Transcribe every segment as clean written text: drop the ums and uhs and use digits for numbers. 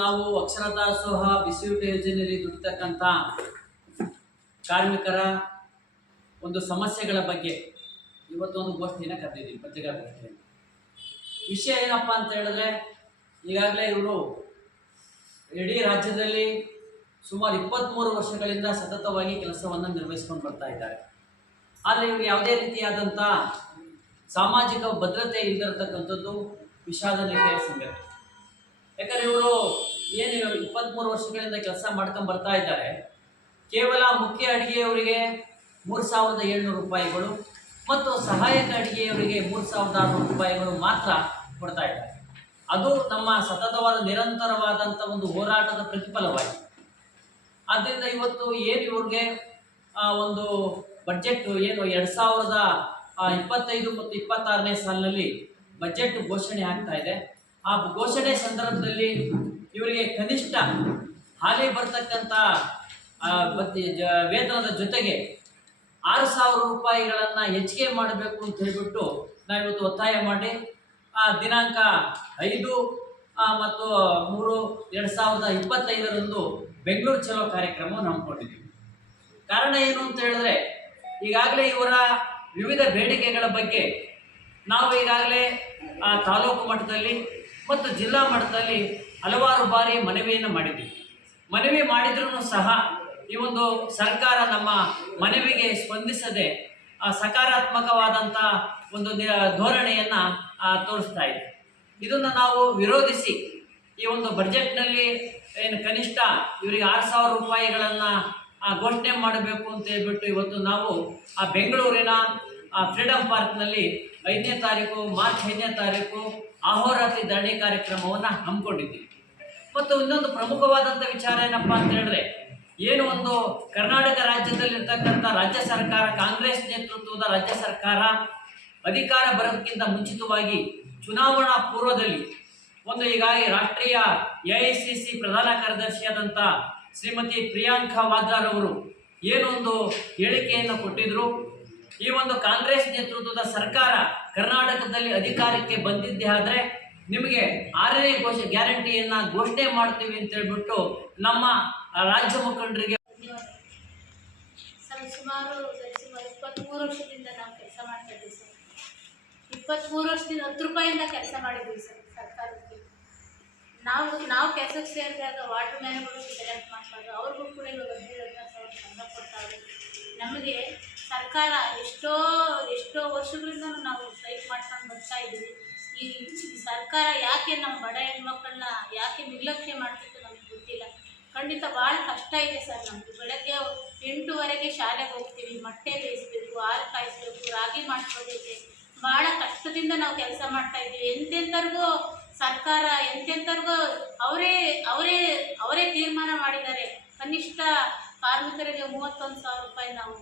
ನಾವು ಅಕ್ಷರ ದಾಸೋಹ ಬಿಸಿಯೂಟ ಯೋಜನೆಯಲ್ಲಿ ದುಡಿತಕ್ಕಂಥ ಕಾರ್ಮಿಕರ ಒಂದು ಸಮಸ್ಯೆಗಳ ಬಗ್ಗೆ ಇವತ್ತು ಒಂದು ಗೋಷ್ಠಿಯನ್ನು ಕರೆದಿದ್ದೀವಿ, ಪತ್ರಿಕಾಗೋಷ್ಠಿಯನ್ನು. ವಿಷಯ ಏನಪ್ಪ ಅಂತ ಹೇಳಿದ್ರೆ, ಈಗಾಗಲೇ ಇವರು ಇಡೀ ರಾಜ್ಯದಲ್ಲಿ ಸುಮಾರು 23 ವರ್ಷಗಳಿಂದ ಸತತವಾಗಿ ಕೆಲಸವನ್ನು ನಿರ್ವಹಿಸ್ಕೊಂಡು ಬರ್ತಾ ಇದ್ದಾರೆ. ಆದರೆ ಇವರು ಯಾವುದೇ ರೀತಿಯಾದಂಥ ಸಾಮಾಜಿಕ ಭದ್ರತೆ ಇಲ್ಲದಿರತಕ್ಕಂಥದ್ದು ವಿಷಾದನೀಯ ಸಂಗತಿ. ಯಾಕಂದರೆ ಇವರು ಏನು 23 ವರ್ಷಗಳಿಂದ ಕೆಲಸ ಮಾಡ್ಕೊಂಡು ಬರ್ತಾ ಇದ್ದಾರೆ. ಕೇವಲ ಮುಖ್ಯ ಅಡುಗೆಯವರಿಗೆ 3,700 ರೂಪಾಯಿಗಳು ಮತ್ತು ಸಹಾಯಕ ಅಡುಗೆಯವರಿಗೆ 3,600 ರೂಪಾಯಿಗಳು ಮಾತ್ರ ಕೊಡ್ತಾ ಇದ್ದಾರೆ. ಅದು ನಮ್ಮ ಸತತವಾದ ನಿರಂತರವಾದಂಥ ಒಂದು ಹೋರಾಟದ ಪ್ರತಿಫಲವಾಗಿದೆ. ಆದ್ದರಿಂದ ಇವತ್ತು ಏನು ಇವ್ರಿಗೆ ಒಂದು ಬಡ್ಜೆಟ್ ಏನು 2025 ಮತ್ತು 26ನೇ ಸಾಲಿನಲ್ಲಿ ಬಜೆಟ್ ಘೋಷಣೆ ಆಗ್ತಾ ಇದೆ. ಆ ಘೋಷಣೆ ಸಂದರ್ಭದಲ್ಲಿ ಇವರಿಗೆ ಕನಿಷ್ಠ ಹಾಲಿ ಬರ್ತಕ್ಕಂಥ ವೇತನದ ಜೊತೆಗೆ 6,000 ರೂಪಾಯಿಗಳನ್ನು ಹೆಚ್ಚಿಗೆ ಮಾಡಬೇಕು ಅಂತ ಹೇಳಿಬಿಟ್ಟು ನಾವಿವತ್ತು ಒತ್ತಾಯ ಮಾಡಿ ದಿನಾಂಕ 5 ಮತ್ತು 3, 2025ರಂದು ಬೆಂಗಳೂರು ಚಲೋ ಕಾರ್ಯಕ್ರಮವನ್ನು ಹಮ್ಮಿಕೊಂಡಿದ್ದೀವಿ. ಕಾರಣ ಏನು ಅಂತ ಹೇಳಿದ್ರೆ, ಈಗಾಗಲೇ ಇವರ ವಿವಿಧ ಬೇಡಿಕೆಗಳ ಬಗ್ಗೆ ನಾವು ಈಗಾಗಲೇ ತಾಲೂಕು ಮಟ್ಟದಲ್ಲಿ ಮತ್ತು ಜಿಲ್ಲಾ ಮಟ್ಟದಲ್ಲಿ ಹಲವಾರು ಬಾರಿ ಮನವಿಯನ್ನು ಮಾಡಿದ್ದೀವಿ. ಮನವಿ ಮಾಡಿದ್ರೂ ಸಹ ಈ ಒಂದು ಸರ್ಕಾರ ನಮ್ಮ ಮನವಿಗೆ ಸ್ಪಂದಿಸದೆ ಸಕಾರಾತ್ಮಕವಾದಂಥ ಒಂದು ಧೋರಣೆಯನ್ನು ತೋರಿಸ್ತಾ ಇದೆ. ಇದನ್ನು ನಾವು ವಿರೋಧಿಸಿ ಈ ಒಂದು ಬಡ್ಜೆಟ್ನಲ್ಲಿ ಏನು ಕನಿಷ್ಠ ಇವರಿಗೆ 6,000 ರೂಪಾಯಿಗಳನ್ನು ಘೋಷಣೆ ಮಾಡಬೇಕು ಅಂತ ಹೇಳ್ಬಿಟ್ಟು ಇವತ್ತು ನಾವು ಬೆಂಗಳೂರಿನ ಫ್ರೀಡಮ್ ಪಾರ್ಕ್ನಲ್ಲಿ 5ನೇ ತಾರೀಕು ಮಾರ್ಚ್ 5ನೇ ತಾರೀಕು ಅಹೋರಾತ್ರಿ ಧರಣಿ ಕಾರ್ಯಕ್ರಮವನ್ನು ಹಮ್ಮಿಕೊಂಡಿದ್ದೀವಿ. ಮತ್ತು ಇನ್ನೊಂದು ಪ್ರಮುಖವಾದಂಥ ವಿಚಾರ ಏನಪ್ಪ ಅಂತ ಹೇಳಿದ್ರೆ, ಏನು ಒಂದು ಕರ್ನಾಟಕ ರಾಜ್ಯದಲ್ಲಿರ್ತಕ್ಕಂಥ ರಾಜ್ಯ ಸರ್ಕಾರ, ಕಾಂಗ್ರೆಸ್ ನೇತೃತ್ವದ ರಾಜ್ಯ ಸರ್ಕಾರ ಅಧಿಕಾರ ಬರೋದಕ್ಕಿಂತ ಮುಂಚಿತವಾಗಿ ಚುನಾವಣಾ ಪೂರ್ವದಲ್ಲಿ ಒಂದು ಈಗಾಗಿ ರಾಷ್ಟ್ರೀಯ AICC ಪ್ರಧಾನ ಕಾರ್ಯದರ್ಶಿಯಾದಂಥ ಶ್ರೀಮತಿ ಪ್ರಿಯಾಂಕಾ ವಾದ್ರಾರವರು ಏನೊಂದು ಹೇಳಿಕೆಯನ್ನು ಕೊಟ್ಟಿದ್ರು. ಈ ಒಂದು ಕಾಂಗ್ರೆಸ್ ನೇತೃತ್ವದ ಸರ್ಕಾರ ಕರ್ನಾಟಕದಲ್ಲಿ ಅಧಿಕಾರಕ್ಕೆ ಬಂದಿದ್ದೇ ಆದರೆ ನಿಮಗೆ 6ನೇ ಗ್ಯಾರಂಟಿಯನ್ನು ಘೋಷಣೆ ಮಾಡ್ತೀವಿ ಅಂತ ಹೇಳ್ಬಿಟ್ಟು ನಮ್ಮ ರಾಜ್ಯ ಮುಖಂಡರಿಗೆ ಸುಮಾರು 23 ವರ್ಷದಿಂದ ನಾವು ಕೆಲಸ ಮಾಡ್ತಾ ಇದ್ದೀವಿ ಸರ್. 23 ವರ್ಷದಿಂದ 10 ರೂಪಾಯಿಂದ ಕೆಲಸ ಮಾಡಿದ್ದೀವಿ ಸರ್ ಸರ್ಕಾರಕ್ಕೆ. ನಾವು ಕೆಲಸಕ್ಕೆ ಸೇರಿದಾಗ ವಾಟರ್ ಮ್ಯಾನ್ಗಳು ಸೆಲೆಕ್ಟ್ ಮಾಡ್ತಾರೆ, ಅವ್ರಿಗೂ ಕೂಡ ಇವಾಗ 15,000 ಸಂಬಳ ಕೊಡ್ತಾರೆ. ನಮಗೆ ಸರ್ಕಾರ ಎಷ್ಟೋ ವರ್ಷಗಳಿಂದ ನಾವು ಸ್ಟ್ರೈಕ್ ಮಾಡ್ಕೊಂಡು ಬರ್ತಾ ಇದ್ದೀವಿ. ಈ ಸರ್ಕಾರ ಯಾಕೆ ನಮ್ಮ ಬಡ ಹೆಣ್ಮಕ್ಳನ್ನ ಯಾಕೆ ನಿರ್ಲಕ್ಷ್ಯ ಮಾಡ್ತಿತ್ತು ನಮಗೆ ಗೊತ್ತಿಲ್ಲ. ಖಂಡಿತ ಭಾಳ ಕಷ್ಟ ಇದೆ ಸರ್. ನಮಗೆ ಬೆಳಗ್ಗೆ 8 ಶಾಲೆಗೆ ಹೋಗ್ತೀವಿ, ಮೊಟ್ಟೆ ಬೇಯಿಸ್ಬೇಕು, ಹಾಲು ಕಾಯಿಸ್ಬೇಕು, ರಾಗಿ ಮಾಡ್ಕೋಬೇಕು. ಭಾಳ ಕಷ್ಟದಿಂದ ನಾವು ಕೆಲಸ ಮಾಡ್ತಾ ಇದ್ದೀವಿ. ಎಂತೆಂಥವ್ರಿಗೂ ಸರ್ಕಾರ ಅವರೇ ತೀರ್ಮಾನ ಮಾಡಿದ್ದಾರೆ. ಕನಿಷ್ಠ ಕಾರ್ಮಿಕರಿಗೆ 31,000 ರೂಪಾಯಿ ನಾವು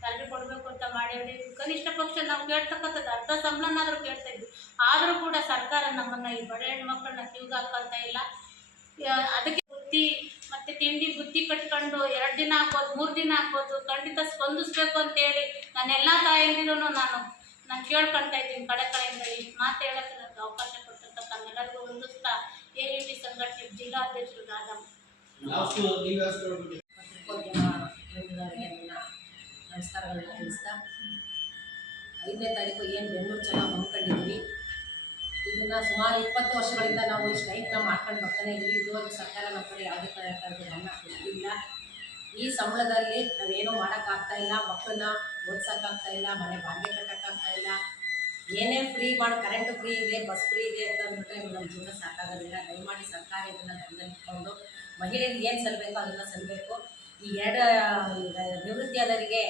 ಸ್ಯಾಲ್ರಿ ಕೊಡಬೇಕು ಅಂತ ಮಾಡಿದ್ರೆ, ಕನಿಷ್ಠ ಪಕ್ಷ ನಾವು ಕೇಳ್ತಕ್ಕಂಥದ್ದು ಅರ್ಧ ಸಂಬಳನಾದರೂ ಕೇಳ್ತಾ ಇದ್ವಿ. ಆದರೂ ಕೂಡ ಸರ್ಕಾರ ನಮ್ಮನ್ನು ಈ ಬಡ ಹೆಣ್ಮಕ್ಳನ್ನ ಕ್ಯೂಗೆ ಹಾಕಂತ ಇಲ್ಲ. ಅದಕ್ಕೆ ಬುದ್ಧಿ ಮತ್ತು ತಿಂಡಿ ಬುದ್ಧಿ ಕಟ್ಕೊಂಡು 2 ದಿನ ಹಾಕ್ಬೋದು, 3 ದಿನ ಹಾಕ್ಬೋದು, ಖಂಡಿತ ಸ್ಪಂದಿಸ್ಬೇಕು ಅಂತೇಳಿ ನಾನೆಲ್ಲ ತಾಯಂದಿರೂ ನಾನು ಕೇಳ್ಕೊಳ್ತಾ ಇದ್ದೀನಿ. ಕಡೆಯಿಂದ ಇಷ್ಟು ಮಾತು ಹೇಳೋಕ್ಕೆ ನನಗೆ ಅವಕಾಶ ಕೊಟ್ಟಂತ ತಮ್ಮೆಲ್ಲರಿಗೂ ಹೊಂದಿಸ್ತಾ AVP ಸಂಘಟನೆ ಜಿಲ್ಲಾಧ್ಯಕ್ಷರು ರಾಧಮ್ಮ. ನಮಸ್ಕಾರಗಳನ್ನ ತಿಳಿಸ್ತಾ, 5ನೇ ತಾರೀಕು ಏನು ಬೆಂಗಳೂರು ಚಲೋ ಹಮ್ಮಿಕೊಂಡಿದ್ದೀವಿ. ಇದನ್ನು ಸುಮಾರು 20 ವರ್ಷಗಳಿಂದ ನಾವು ಈ ಸ್ಟ್ರೈಕ್ನ ಮಾಡ್ಕೊಂಡು ಬರ್ತಾನೆ ಇದ್ದೀವಿ. ಇದುವರೆಗೂ ಸರ್ಕಾರ ನಮ್ಮ ಕಡೆ ಯಾವುದೇ ಥರದ ಗಮನ ಕೊಟ್ಟಿಲ್ಲ. ಈ ಸಂಬಳದಲ್ಲಿ ನಾವೇನೂ ಮಾಡೋಕ್ಕಾಗ್ತಾಯಿಲ್ಲ, ಮಕ್ಕಳನ್ನ ಓದ್ಸೋಕ್ಕಾಗ್ತಾಯಿಲ್ಲ, ಮನೆ ಬಾಡಿಗೆ ಕಟ್ಟೋಕ್ಕಾಗ್ತಾಯಿಲ್ಲ. ಏನೇ ಫ್ರೀ ಮಾಡಿ, ಕರೆಂಟ್ ಫ್ರೀ ಇದೆ, ಬಸ್ ಫ್ರೀ ಇದೆ ಅಂತ ಅಂದ್ಬಿಟ್ರೆ ನಮ್ಮ ಜೀವನ ಸಾಕಾಗೋದಿಲ್ಲ. ದಯಮಾಡಿ ಸರ್ಕಾರ ಇದನ್ನು ಗಮನದಲ್ಲಿಟ್ಕೊಂಡು ಮಹಿಳೆಯರಿಗೆ ಏನು ಸಲ್ಲಬೇಕೋ ಅದನ್ನು ಸಲ್ಲಬೇಕು. ಈ 2 ನಿವೃತ್ತಿಯಾದವರಿಗೆ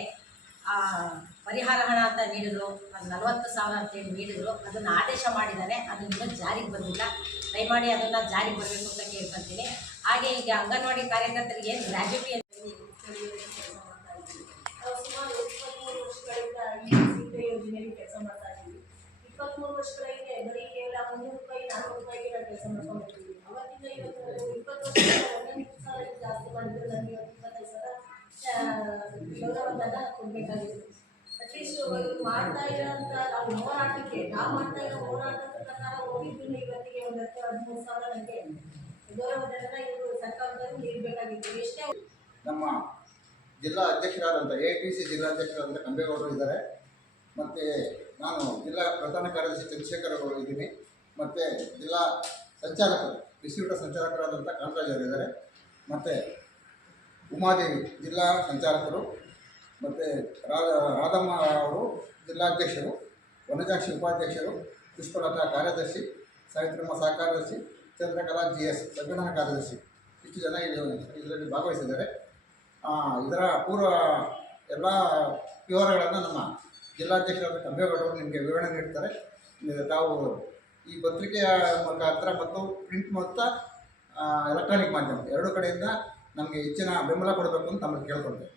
ಪರಿಹಾರ ಹಣ ಅಂತ ನೀಡಿದ್ರು, ಅದು 40,000 ಅಂತೇಳಿ ನೀಡಿದ್ರು. ಅದನ್ನು ಆದೇಶ ಮಾಡಿದ್ದಾರೆ, ಅದು ಇನ್ನೂ ಜಾರಿಗೆ ಬಂದಿಲ್ಲ. ದಯಮಾಡಿ ಅದನ್ನು ಜಾರಿಗೆ ಬರಬೇಕು ಅಂತ ಕೇಳ್ಕೊತೀನಿ. ಹಾಗೆ ಈಗ ಅಂಗನವಾಡಿ ಕಾರ್ಯಕರ್ತರಿಗೆ ಏನು ಗ್ರ್ಯಾಜುಟಿ ಅಂತ ಸುಮಾರು 23 ವರ್ಷಗಳಿಂದ ಈ ಯೋಜನೆಯಲ್ಲಿ ಕೆಲಸ ಮಾಡ್ತಾ ಇದ್ದೀವಿ. 23 ವರ್ಷಗಳ ಹಿಂದೆ ಬರೀ ಕೇವಲ 300 ರೂಪಾಯಿ 400 ರೂಪಾಯಿಗೆ ನಾವು ಕೆಲಸ ಮಾಡ್ಕೊಂಡಿದ್ದೀವಿ. ಅವತ್ತಿಂದ ಇವತ್ತು 20 ವರ್ಷದಿಂದ 11,000 ಜಾಸ್ತಿ ಮಾಡಿದ್ರು. ನನಗೆ 25,000 ಗೌರವಧನ ಕೊಡಬೇಕಾಗಿದೆ. ಅಟ್ಲೀಸ್ಟ್ ಮಾಡ್ತಾ ಇರೋಂಥ ನಾವು ಹೋರಾಟಕ್ಕೆ ನಾವು ಮಾಡ್ತಾ ಇರೋ ಹೋರಾಟದ ಪ್ರಕಾರ ಹೋಗಿದ್ದು ಇವತ್ತಿಗೆ 13,000 ನನಗೆ ಗೌರವಧನ ಇವರು ಸರ್ಕಾರದವರು ನೀಡಬೇಕಾಗಿತ್ತು. ಎಷ್ಟೇ ನಮ್ಮ ಜಿಲ್ಲಾ ಅಧ್ಯಕ್ಷರಾದಂಥ AITC ಜಿಲ್ಲಾಧ್ಯಕ್ಷರಾದಂಥ ಕಂಬೇಗೌಡರು ಇದ್ದಾರೆ. ಮತ್ತು ನಾನು ಜಿಲ್ಲಾ ಪ್ರಧಾನ ಕಾರ್ಯದರ್ಶಿ ಚಂದ್ರಶೇಖರ್ ಅವರು ಇದ್ದೀನಿ. ಮತ್ತು ಜಿಲ್ಲಾ ಸಂಚಾಲಕರು ಡಿಸ್ಟ್ರಿಬ್ಯೂಟರ್ ಸಂಚಾಲಕರಾದಂಥ ಕಾಂತರಾಜ್ ಅವರು ಇದ್ದಾರೆ. ಮತ್ತು ಉಮಾದೇವಿ ಜಿಲ್ಲಾ ಸಂಚಾಲಕರು, ಮತ್ತು ರಾಧಮ್ಮ ಅವರು ಜಿಲ್ಲಾಧ್ಯಕ್ಷರು, ವನಜಾಕ್ಷಿ ಉಪಾಧ್ಯಕ್ಷರು, ಪುಷ್ಪಲತಾ ಕಾರ್ಯದರ್ಶಿ, ಸಾವಿತ್ರಮ್ಮ ಸಹ ಕಾರ್ಯದರ್ಶಿ, ಚಂದ್ರಕಲಾ GS ಸಂಘಟನಾ ಕಾರ್ಯದರ್ಶಿ, ಇಷ್ಟು ಜನ ಇದರಲ್ಲಿ ಭಾಗವಹಿಸಿದ್ದಾರೆ. ಇದರ ಪೂರ್ವ ಎಲ್ಲ ವಿವರಗಳನ್ನು ನಮ್ಮ ಜಿಲ್ಲಾಧ್ಯಕ್ಷರಾದ ಕಂಬೇಗೌಡರು ನಿಮಗೆ ವಿವರಣೆ ನೀಡ್ತಾರೆ. ತಾವು ಈ ಪತ್ರಿಕೆಯ ಮುಖಾಂತರ ಮತ್ತು ಪ್ರಿಂಟ್ ಮತ್ತು ಎಲೆಕ್ಟ್ರಾನಿಕ್ ಮಾಧ್ಯಮ ಎರಡೂ ಕಡೆಯಿಂದ ನಮಗೆ ಹೆಚ್ಚಿನ ಬೆಂಬಲ ಕೊಡಬೇಕು ಅಂತ ತಮ್ಮಲ್ಲಿ ಕೇಳ್ಕೊಳ್ತೇವೆ.